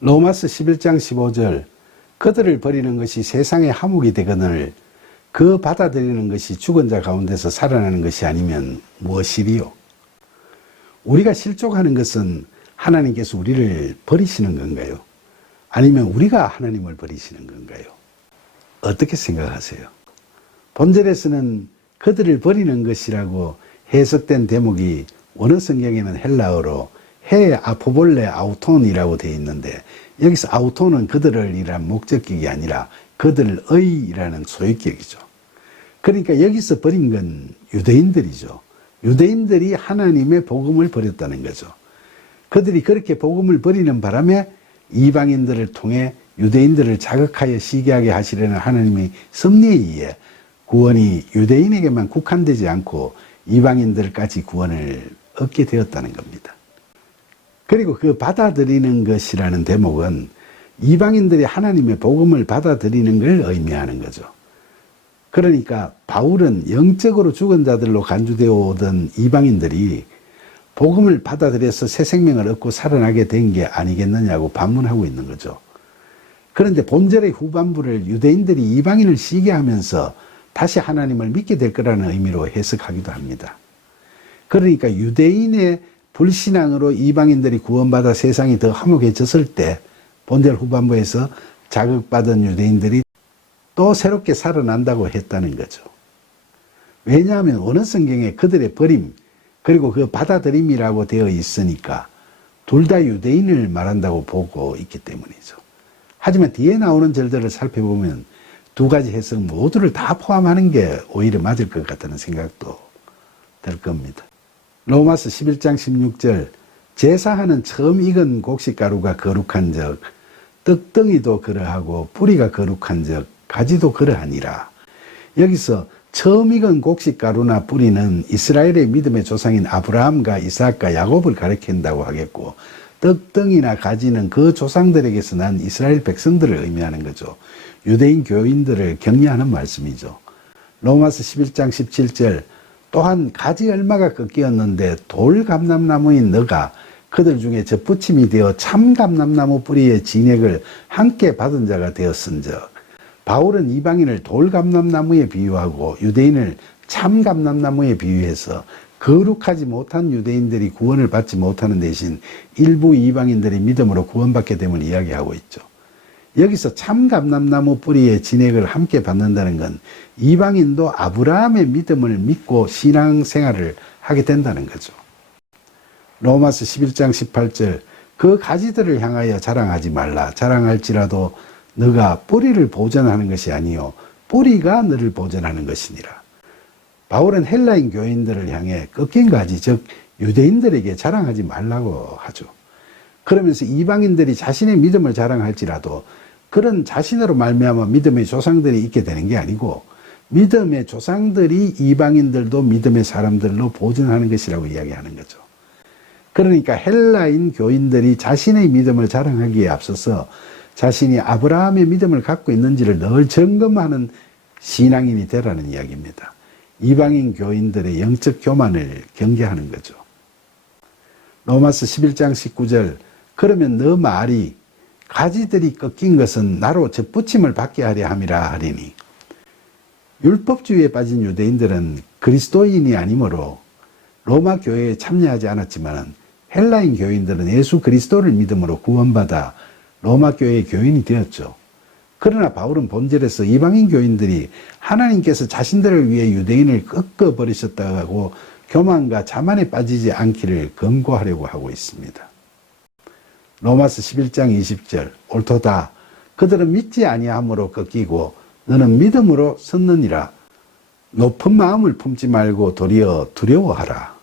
로마서 11장 15절 그들을 버리는 것이 세상의 화목이 되거늘 그 받아들이는 것이 죽은 자 가운데서 살아나는 것이 아니면 무엇이리요? 우리가 실족하는 것은 하나님께서 우리를 버리시는 건가요? 아니면 우리가 하나님을 버리시는 건가요? 어떻게 생각하세요? 본절에서는 그들을 버리는 것이라고 해석된 대목이 원어 성경에는 헬라어로 해 아포볼레 아우톤이라고 되어 있는데, 여기서 아우톤은 그들을 이란 목적격이 아니라 그들의라는 소유격이죠. 그러니까 여기서 버린 건 유대인들이죠. 유대인들이 하나님의 복음을 버렸다는 거죠. 그들이 그렇게 복음을 버리는 바람에 이방인들을 통해 유대인들을 자극하여 시기하게 하시려는 하나님의 섭리에 의해 구원이 유대인에게만 국한되지 않고 이방인들까지 구원을 얻게 되었다는 겁니다. 그리고 그 받아들이는 것이라는 대목은 이방인들이 하나님의 복음을 받아들이는 걸 의미하는 거죠. 그러니까 바울은 영적으로 죽은 자들로 간주되어 오던 이방인들이 복음을 받아들여서 새 생명을 얻고 살아나게 된 게 아니겠느냐고 반문하고 있는 거죠. 그런데 본절의 후반부를 유대인들이 이방인을 시기하면서 다시 하나님을 믿게 될 거라는 의미로 해석하기도 합니다. 그러니까 유대인의 불신앙으로 이방인들이 구원받아 세상이 더 화목해졌을 때 본절 후반부에서 자극받은 유대인들이 또 새롭게 살아난다고 했다는 거죠. 왜냐하면 원어 성경에 그들의 버림 그리고 그 받아들임이라고 되어 있으니까 둘 다 유대인을 말한다고 보고 있기 때문이죠. 하지만 뒤에 나오는 절들을 살펴보면 두 가지 해석 모두를 다 포함하는 게 오히려 맞을 것 같다는 생각도 들 겁니다. 로마서 11장 16절 제사하는 처음 익은 곡식가루가 거룩한 적 떡덩이도 그러하고 뿌리가 거룩한 적 가지도 그러하니라. 여기서 처음 익은 곡식가루나 뿌리는 이스라엘의 믿음의 조상인 아브라함과 이삭과 야곱을 가리킨다고 하겠고, 떡덩이나 가지는 그 조상들에게서 난 이스라엘 백성들을 의미하는 거죠. 유대인 교인들을 격려하는 말씀이죠. 로마서 11장 17절 또한 가지 얼마가 꺾이었는데 돌감람나무인 너가 그들 중에 젖붙임이 되어 참감람나무 뿌리의 진액을 함께 받은 자가 되었은즉. 바울은 이방인을 돌감람나무에 비유하고 유대인을 참감람나무에 비유해서 거룩하지 못한 유대인들이 구원을 받지 못하는 대신 일부 이방인들이 믿음으로 구원받게 됨을 이야기하고 있죠. 여기서 참감람나무 뿌리의 진액을 함께 받는다는 건 이방인도 아브라함의 믿음을 믿고 신앙생활을 하게 된다는 거죠. 로마서 11장 18절 그 가지들을 향하여 자랑하지 말라. 자랑할지라도 너가 뿌리를 보존하는 것이 아니요 뿌리가 너를 보존하는 것이니라. 바울은 헬라인 교인들을 향해 꺾인 가지 즉 유대인들에게 자랑하지 말라고 하죠. 그러면서 이방인들이 자신의 믿음을 자랑할지라도 그런 자신으로 말미암아 믿음의 조상들이 있게 되는 게 아니고 믿음의 조상들이 이방인들도 믿음의 사람들로 보존하는 것이라고 이야기하는 거죠. 그러니까 헬라인 교인들이 자신의 믿음을 자랑하기에 앞서서 자신이 아브라함의 믿음을 갖고 있는지를 늘 점검하는 신앙인이 되라는 이야기입니다. 이방인 교인들의 영적 교만을 경계하는 거죠. 로마서 11장 19절 그러면 너 말이 가지들이 꺾인 것은 나로 젖붙임을 받게 하려 함이라 하리니. 율법주의에 빠진 유대인들은 그리스도인이 아니므로 로마 교회에 참여하지 않았지만 헬라인 교인들은 예수 그리스도를 믿음으로 구원받아 로마 교회의 교인이 되었죠. 그러나 바울은 본절에서 이방인 교인들이 하나님께서 자신들을 위해 유대인을 꺾어버리셨다고 교만과 자만에 빠지지 않기를 권고하려고 하고 있습니다. 로마서 11장 20절 옳도다. 그들은 믿지 아니함으로 꺾이고 너는 믿음으로 섰느니라. 높은 마음을 품지 말고 도리어 두려워하라.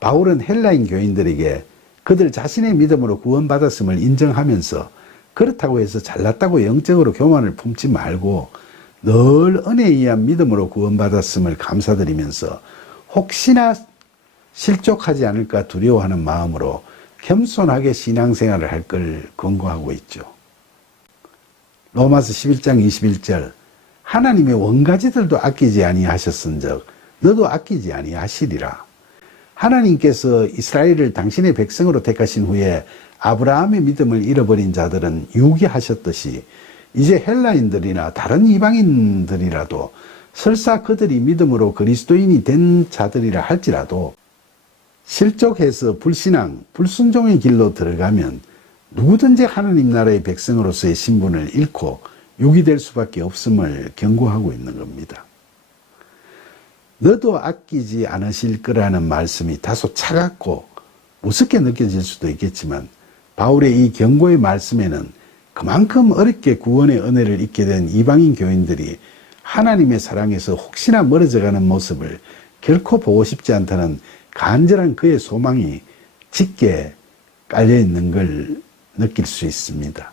바울은 헬라인 교인들에게 그들 자신의 믿음으로 구원받았음을 인정하면서 그렇다고 해서 잘났다고 영적으로 교만을 품지 말고 늘 은혜에 의한 믿음으로 구원받았음을 감사드리면서 혹시나 실족하지 않을까 두려워하는 마음으로 겸손하게 신앙생활을 할 걸 권고하고 있죠. 로마서 11장 21절 하나님의 원가지들도 아끼지 아니하셨은즉 너도 아끼지 아니하시리라. 하나님께서 이스라엘을 당신의 백성으로 택하신 후에 아브라함의 믿음을 잃어버린 자들은 유기하셨듯이 이제 헬라인들이나 다른 이방인들이라도 설사 그들이 믿음으로 그리스도인이 된 자들이라 할지라도 실족해서 불신앙, 불순종의 길로 들어가면 누구든지 하나님 나라의 백성으로서의 신분을 잃고 유기될 수밖에 없음을 경고하고 있는 겁니다. 너도 아끼지 않으실 거라는 말씀이 다소 차갑고 무섭게 느껴질 수도 있겠지만 바울의 이 경고의 말씀에는 그만큼 어렵게 구원의 은혜를 잊게 된 이방인 교인들이 하나님의 사랑에서 혹시나 멀어져가는 모습을 결코 보고 싶지 않다는 간절한 그의 소망이 짙게 깔려있는 걸 느낄 수 있습니다.